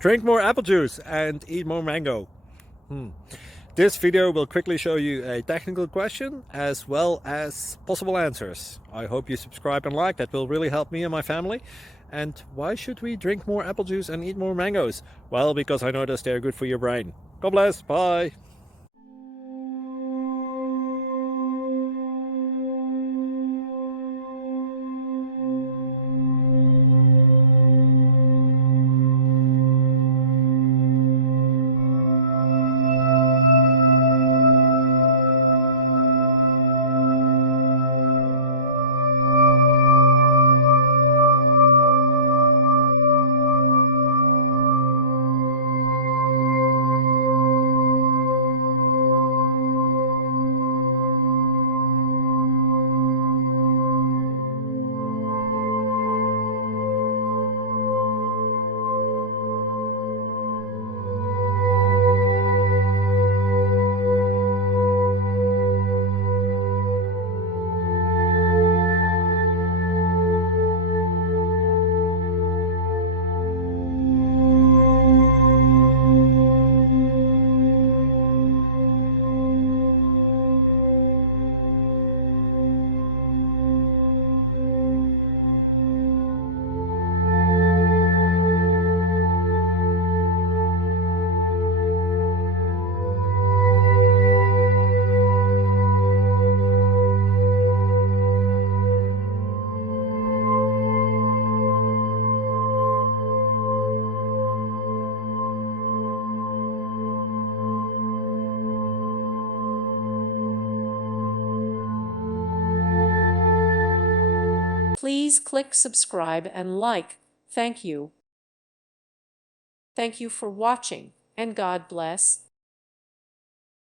Drink more apple juice and eat more mango. This video will quickly show you a technical question as well as possible answers. I hope you subscribe and like, that will really help me and my family. And why should we drink more apple juice and eat more mangoes? Well, because I noticed they're good for your brain. God bless, bye! Please click subscribe and like. Thank you. Thank you for watching, and God bless.